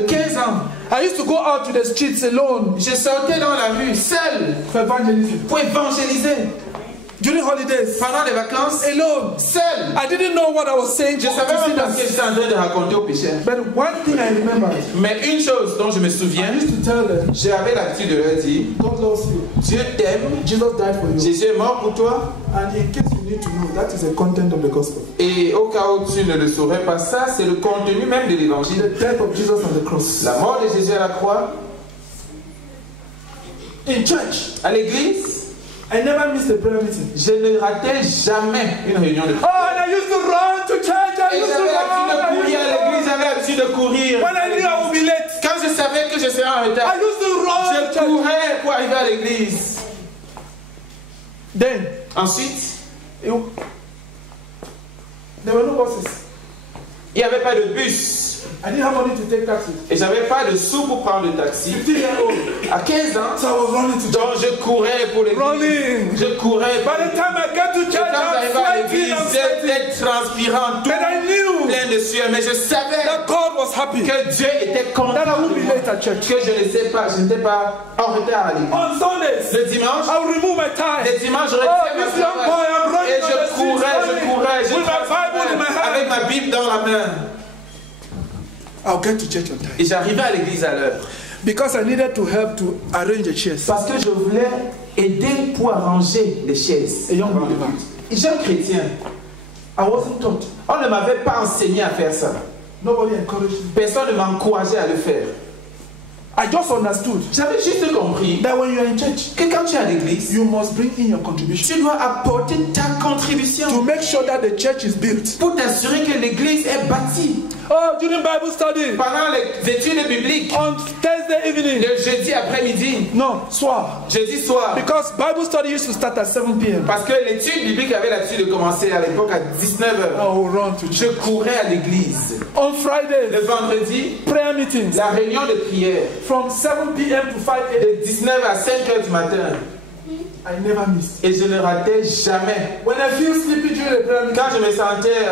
de 15 ans, I used to go out to the streets alone je sortais dans la rue seul for evangelism. pour évangéliser. During holidays, Pendant les vacances, alone. seul. I didn't know what I was saying Je to savais même pas ce que sinners. j'étais en train de raconter aux pécheurs. But one thing I remember, Mais une chose dont je me I souviens, used to tell them, j'avais l'habitude de leur dire, God loves you. Dieu t'aime, Jesus died for you. Jésus est mort pour toi. And in case you need to know, that is the content of the gospel. Et au cas où tu ne le saurais pas, ça c'est le contenu même de l'évangile. The death of Jesus on the cross. La mort de Jésus à la croix. In church, À l'église, I never missed a prayer meeting. je ne ratais jamais une réunion de Oh, prière. and I used to run to church. I Et used to j'avais l'habitude de courir à run. l'église, j'avais l'habitude de courir. When I knew I would be late, Quand je savais que je serais en retard, I used to run to je church. courais pour arriver à l'église. Then, Ensuite, there were no buses. il n'y avait pas de bus. I didn't have money to take taxi. Et j'avais pas de sous pour prendre le taxi. 15 years old. À 15 ans, So I was running to church. donc je courais pour l'église. Running. Je courais. By the time I get to Et church, quand I'm j'arrivais à sweating, l'église, I'm sweating. j'étais transpirant, tout And I knew plein de sueur. Mais je savais that God was happy. que Dieu était content That I de would be moi. late at church. Que je ne sais pas, je n'étais pas en retard à l'église. On Sundays, Le dimanche, I would remove my tie. les dimanches, je Oh, retirais ma this young boy, I'm cravate. running Et on the je courais, streets, je courais, je with my Bible in my hand. avec ma Bible dans la main. I'll get to church on time. Et j'arrivais à l'église à l'heure. Because I needed to help to arrange the chairs. Parce que je voulais aider pour arranger les chaises. A young believer. Jeune chrétien, I wasn't taught. on ne m'avait pas enseigné à faire ça. Nobody encouraged me. Personne ne m'encourageait à le faire. I just understood J'avais juste compris that when you're in church, que quand tu es à l'église, you must bring in your contribution tu dois apporter ta contribution to make sure that the church is built. pour t'assurer que l'église est bâtie. Oh, during Bible study, Pendant les études bibliques, on Thursday evening, le jeudi après-midi, no, soir. jeudi soir, Because Bible study used to start at 7 p.m. parce que l'étude biblique avait l'habitude de commencer à l'époque à 19h. I will run to Je church. courais à l'église. On Friday, Le vendredi, prayer meetings la réunion de prière from 7 p.m. to 5 a.m. de 19 à 5h du matin. I never missed. Et je ne ratais jamais. When I feel sleepy during the prayer meeting, Quand je me sentais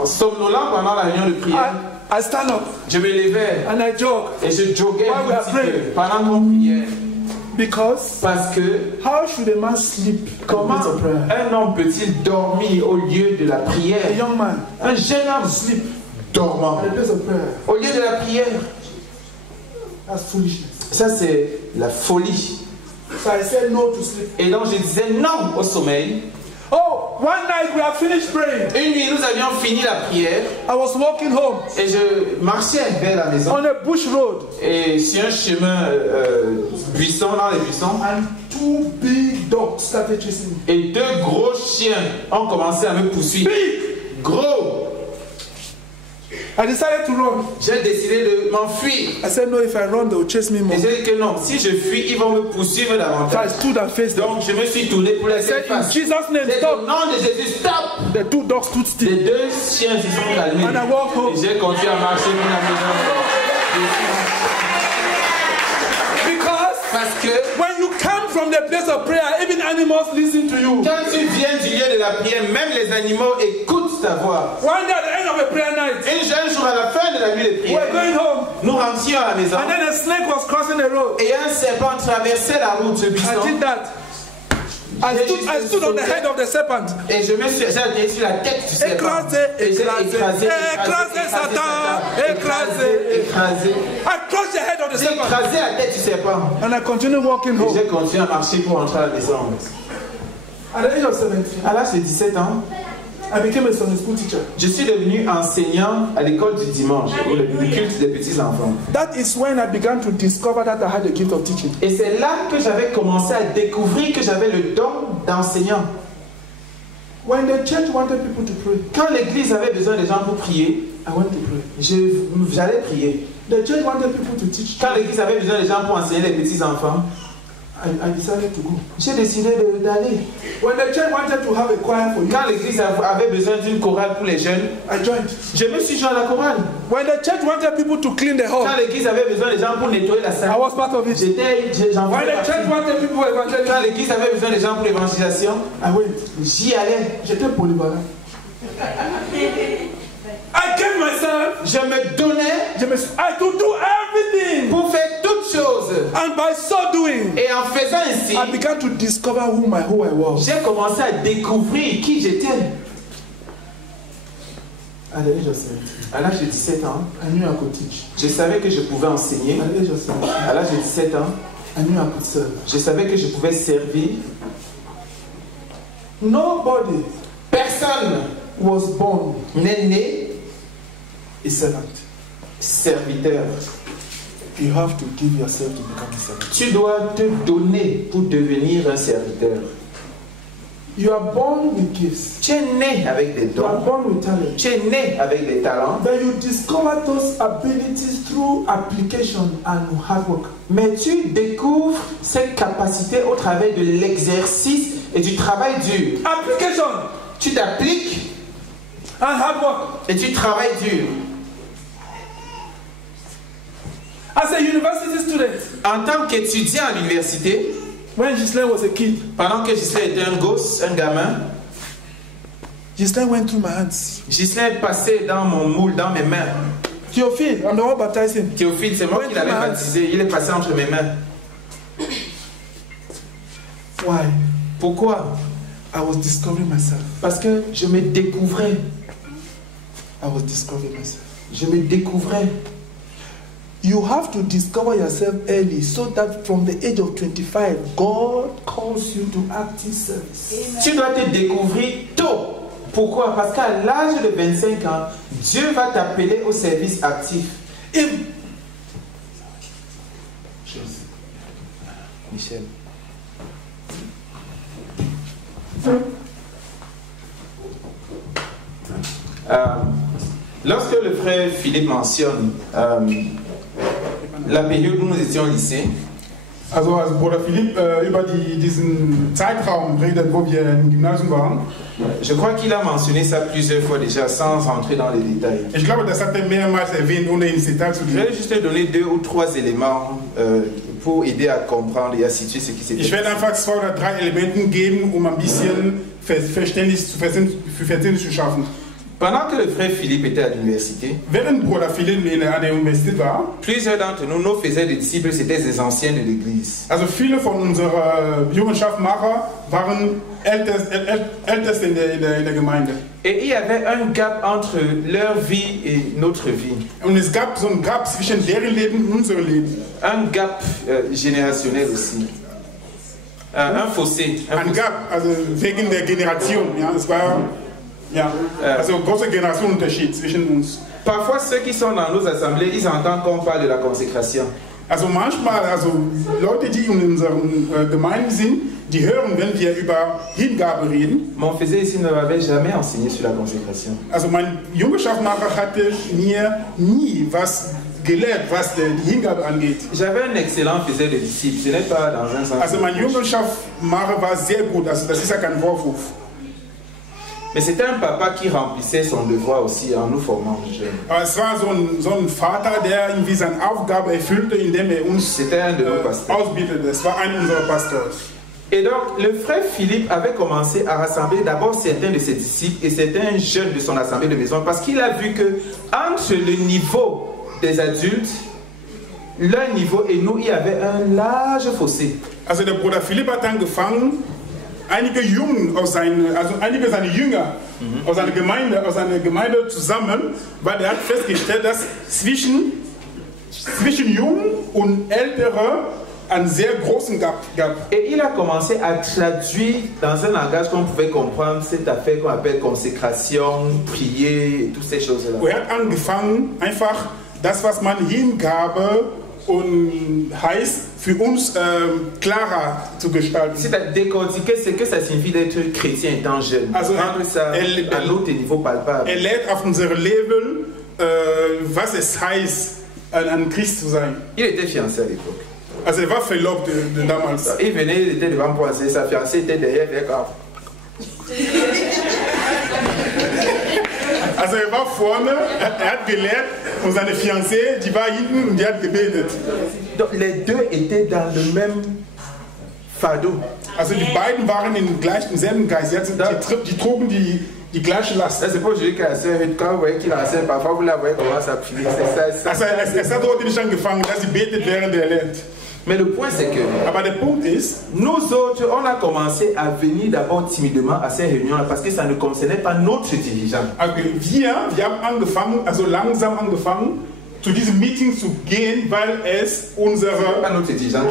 en somnolent pendant la réunion de prière, I stand up je me levais and I jog. et je joguais While we un are petit praying. peu pendant qu'on priait. Because Parce que how should a man sleep comment at the place of prayer? un homme peut-il dormir au lieu de la A prière? young man Un jeune homme sleep dormant at the place of prayer. au lieu de la prière. That's foolishness. Ça c'est la folie. So I said no to sleep. Et donc je disais non au sommeil. Oh, one night we had finished praying. Une nuit nous avions fini la prière I was walking home et je marchais vers la maison. on a bush road Et sur un chemin buisson, dans les buissons, and two big dogs started chasing me. et deux gros chiens ont commencé à me poursuivre. Big! Gros! I decided to run. J'ai décidé de m'enfuir. I said no, if I run, they will chase me more. Et j'ai dit que non, si je fuis, ils vont me poursuivre So I davantage. stood and faced them. Donc je me suis tourné pour I laisser said, in face. Jesus' name, J'ai dit au stop. nom de Jésus, stop! The two dogs stood still. Les deux chiens se sont calmés. And I walked home. Et j'ai continué à marcher pour la maison. Because Parce que when you come from the place of prayer, even animals listen to you. quand tu viens du lieu de la prière, même les animaux écoutent ta voix. One day at the end of a prayer night, Un jour à la fin de la nuit de we were prière, going home, nous rentrions à la maison and then a snake was crossing the road. et un serpent traversait la route de I buisson. did that. I stood on the head of the serpent. Et je me suis atterri sur la tête du serpent. Écrasé, Et j'ai écrasé, écrasé Satan, écrasé. I crushed the head of the J'ai serpent. écrasé la tête du serpent. And I continued walking Et home. j'ai continué à marcher pour rentrer à la maison. At the age of 17, À l'âge de 17 ans, I became a Sunday school teacher. je suis devenu enseignant à l'école du dimanche, ou le culte des petits enfants. That is when I began to discover that I had the gift of teaching. Et c'est là que j'avais commencé à découvrir que j'avais le don d'enseignant. When the church wanted people to pray, Quand l'église avait besoin de gens pour prier, I went to pray. j'allais prier. The church wanted people to teach. Quand l'église avait besoin de gens pour enseigner les petits enfants, I decided to go. j'ai décidé d'aller. When the church wanted to have a choir for you, Quand l'église avait besoin d'une chorale pour les jeunes, I joined. je me suis joint à la chorale. When the church wanted people to clean the hall, Quand l'église avait besoin de gens pour nettoyer la I salle, was part of it. j'en When faisais the church partie. wanted people to evangelize, Quand l'église avait besoin de gens pour l'évangélisation, I went. j'y allais. J'étais polyvalent. I gave myself. Je me donnais I could do everything. pour faire toutes choses. And by so doing, Et en faisant ainsi, I began to discover who I was. j'ai commencé à découvrir qui j'étais. At the age of 17, À l'âge de 17 ans, I knew I could teach. je savais que je pouvais enseigner. At the age of 17, À l'âge de 17 ans, I knew I could serve. je savais que je pouvais servir. Nobody Personne was born n'est né a servant. serviteur. You have to give yourself to become a servant. Tu dois te donner pour devenir un serviteur. You are born with gifts. Tu es né avec des You are dons. born with talent. Tu es né avec des talents. But you discover those abilities through application and hard work. Mais tu découvres cette capacité au travers de l'exercice et du travail dur. Application Tu t'appliques and hard work. et tu travailles dur. As a university student, En tant qu'étudiant à l'université, when Ghislaine was a kid, pendant que Ghislain était un gosse, un gamin, Ghislaine went through my hands. Ghislain passait dans mon moule, dans mes mains. Théophile, I'm the one baptizing him. Théophile, c'est moi qui l'avais baptisé. Il est passé entre mes mains. Why? Pourquoi? I was discovering myself. Parce que je me découvrais. I was discovering myself. Je me découvrais. You have to discover yourself early so that from the age of 25, God calls you to active service. Tu dois te découvrir tôt. Pourquoi? Parce qu'à l'âge de 25 ans, Dieu va t'appeler au service actif. If Michel. Lorsque le frère Philippe mentionne la période où nous étions au lycée, Also als Bruder Philipp über diesen Zeitraum redet, wo wir im Gymnasium waren. je crois qu'il a mentionné ça plusieurs fois déjà sans rentrer dans les détails. Ich glaube, das hat er mehrmals erwähnt, ohne ins Detail zu Je gehen. vais juste te donner 2 ou 3 éléments pour aider à comprendre et à situer ce qui s'est Ich passé. werde einfach 2 oder 3 Elemente geben, um ein bisschen Verständnis zu schaffen. Pendant que le frère Philippe était à l'université, Während Bruder Philipp an der Universität war, plusieurs d'entre nous, nos faiseurs de disciples, c'était des anciens de l'église. also viele von unserer Jungenschaftmacher waren Älteste in der Gemeinde. Et il y avait un gap entre leur vie et notre vie. Und es gab so ein Gap zwischen deren Leben und unserem Leben. Un gap générationnel aussi. Un fossé. Ein Gap, also wegen der Generation. Ja, es war also ein großer Generationenunterschied zwischen uns. Parfois, ceux qui sont dans nos assemblées, ils entendent qu'on parle de la consécration. Also manchmal, also Leute, die in unseren Gemeinden sind, die hören, wenn wir über Hingabe reden. Mon faisait ici ne m'avait jamais enseigné sur la consécration. Also mein Jungenschaftmacher hatte mir nie was gelehrt, was die Hingabe angeht. J'avais un excellent faiseur de disciples, ce n'est pas dans un sens. Also mein Jungenschaftmacher war sehr gut, also das ist ja kein Vorwurf. Mais c'était un papa qui remplissait son devoir aussi en nous formant jeunes. Aber es war so ein Vater, der irgendwie seine Aufgabe erfüllte, indem er uns C'était un de nos pasteurs. ausbildete. Es war einer unserer Pastors. Et donc, le frère Philippe avait commencé à rassembler d'abord certains de ses disciples et certains jeunes de son assemblée de maison parce qu'il a vu que entre le niveau des adultes, leur niveau et nous, il y avait un large fossé. Also der Bruder Philipp hat angefangen, einige seine Jünger aus seiner Gemeinde zusammen, weil er hat festgestellt, dass zwischen Jungen und Älteren einen sehr großen Gap gab. Et il a commencé à traduire dans un langage qu'on pouvait comprendre cette affaire qu'on appelle consécration, prier et toutes ces choses-là. Er hat angefangen, einfach das, was man Hingabe und heißt, für uns klarer zu gestalten. C'est à décortiquer ce que ça signifie d'être chrétien étant jeune. Also, rendre ça à notre niveau palpable. Er lehrt auf unser Leben, was es heißt, ein Christ zu sein. Il était fiancé à l'époque. Also er war verlobt damals. Il venait, il était devant moi, sa fiancée était derrière, Also er war vorne, er hat gelehrt und seine Fiancée, die war hinten und die hat gebetet. Donc les deux étaient dans le même fardeau. Also die beiden waren im selben Geist. Die trugen die gleiche Last. Là, c'est pas aujourd'hui que la sœur, quand vous voyez qu'il a la sœur, parfois vous la voyez comment ça prie. Also es hat dort nicht angefangen, dass sie betet, während er lernt. Mais le point c'est que Aber der Punkt ist, nous autres, on a commencé à venir d'abord timidement à ces réunions-là parce que ça ne concernait pas notre dirigeant. also wir haben angefangen, also langsam angefangen, zu diesem Meeting zu gehen, weil es Pas notre dirigeant.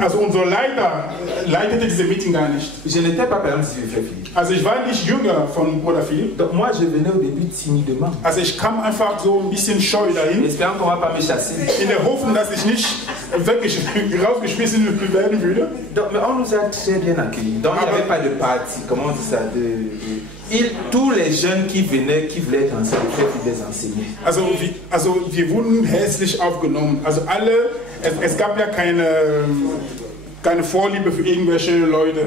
also unser Leiter leitete diese Meeting gar nicht. Je n'étais pas par exemple si frère Philippe. Also ich war nicht jünger von Bruder Philipp. Donc moi je venais au début timidement. Also ich kam einfach so ein bisschen scheu dahin, Espérant qu'on ne va pas me chasser. in der Hoffnung, dass ich nicht wirklich rausgeschmissen werden würde. Donc, mais on nous a très bien accueillis. Donc il n'y avait pas de parti, comment on dit ça, tous les jeunes qui venaient, qui voulaient être enseignés, ils les enseignaient. Also wir wurden herzlich aufgenommen. Also alle, es gab ja keine Vorliebe für irgendwelche Leute.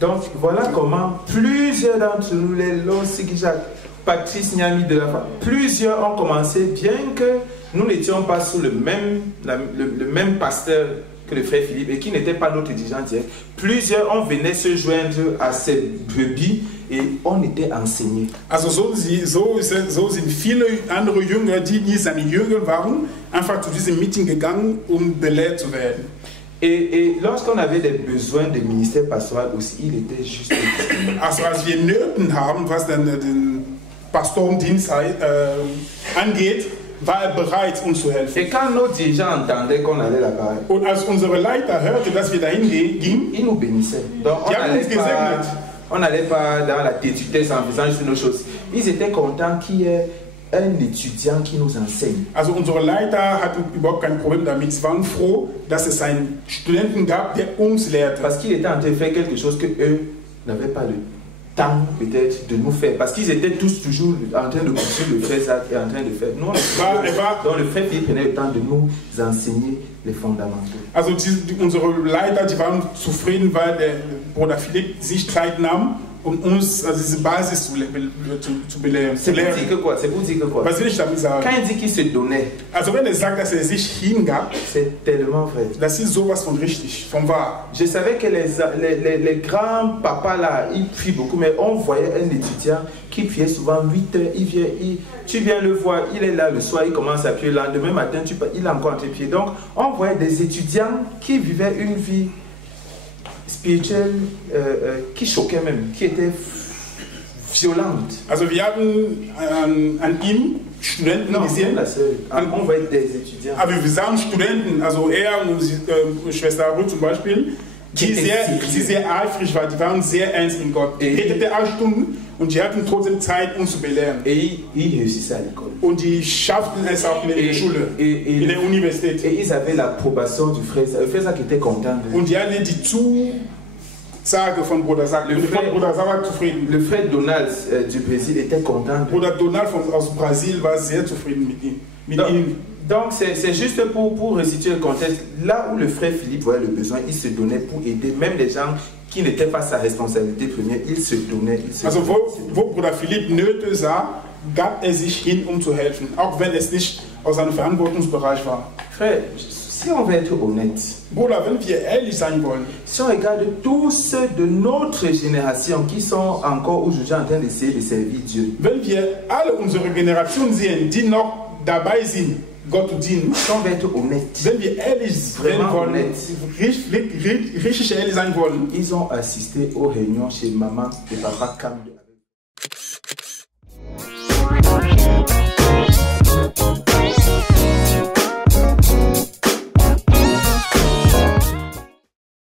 Donc voilà comment plusieurs d'entre nous, les Lonsigijak, Patrice Niami de la femme, plusieurs ont commencé, bien que nous n'étions pas sous le même pasteur que le frère Philippe et qui n'était pas notre dirigeant direct, plusieurs ont venaient se joindre à ces brebis et on était enseignés. Also so sind viele andere Jünger, die seine Jünger waren, einfach zu diesem Meeting gegangen, belehrt zu werden. Et lorsqu'on avait des besoins de ministère pastoral aussi, il était juste disponible. Also als wir Nöten haben, was den Pastorendienst angeht, war er bereit, uns zu helfen. Et quand nos dirigeants entendaient qu'on allait là-bas, Und als unsere Leiter hörte, dass wir dahin gingen, ils nous bénissaient. Donc on n'allait pas dans la tétutesse en faisant juste nos choses. Ils étaient contents qu'il y ait un étudiant qui nous enseigne. Also unsere Leiter hatten überhaupt kein Problem damit. Sie waren froh, dass es einen Studenten gab, der uns lehrte. Parce qu'il était en train de faire quelque chose que eux n'avaient pas le temps peut-être de nous faire. Parce qu'ils étaient tous toujours en train de poursuivre le frère Zach et en train de faire. Nous, donc le frère Philippe prenait le temps de nous enseigner les fondamentaux. Also unsere Leiter, die waren zufrieden, weil der Bruder Philipp sich Zeit nahm, um uns also diese Basis zu belehren. C'est pour dire que quoi? C'est pour dire que quoi? Was will ich damit sagen? Quand il dit qu'il se donnait, also wenn er sagt, dass er sich hingab, c'est tellement vrai. das ist sowas von richtig, von wahr. Je savais que les grands papas là, ils prient beaucoup, mais on voyait un étudiant qui priait souvent 8 heures, tu viens le voir, il est là le soir, il commence à prier, le lendemain matin, il est encore en train de prier. Donc on voyait des étudiants qui vivaient une vie spirituelle qui choquait même, qui était violente. Also wir hatten an ihm Studenten gesehen. On voyait des étudiants. Aber wir sahen Studenten, also er und Schwester Ruth zum Beispiel, die sehr eifrig waren, die waren sehr ernst in Gott. Die beteten 8 Stunden und die hatten trotzdem Zeit, uns zu belehren. Und die schafften es auch in der Schule, in der Universität. Et ils avaient l'approbation du frère. Le frère qui était content. Und die hatten die Zusage von Bruder Zach. Bruder Zach war zufrieden. Le frère Donald du Brésil était content. Bruder Donald aus Brasil war sehr zufrieden mit ihm. Donc c'est juste pour resituer le contexte. Là où le frère Philippe voyait le besoin, il se donnait pour aider même les gens qui n'étaient pas sa responsabilité première. Il se donnait. Also wo Bruder Philipp Nöte sah, gab er sich hin, zu helfen, auch wenn es nicht aus seinem Verantwortungsbereich war. Frère, si on veut être honnête, Bruder, wenn wir ehrlich sein wollen, si on regarde tous ceux de notre génération qui sont encore aujourd'hui en train d'essayer de servir Dieu, wenn wir alle unsere Generation sehen, die noch dabei sind, Gott zu dienen, si on veut être honnête, wenn wir ehrlich sein wollen, richtig ehrlich sein wollen, ils ont assisté aux réunions chez maman et papa Cam.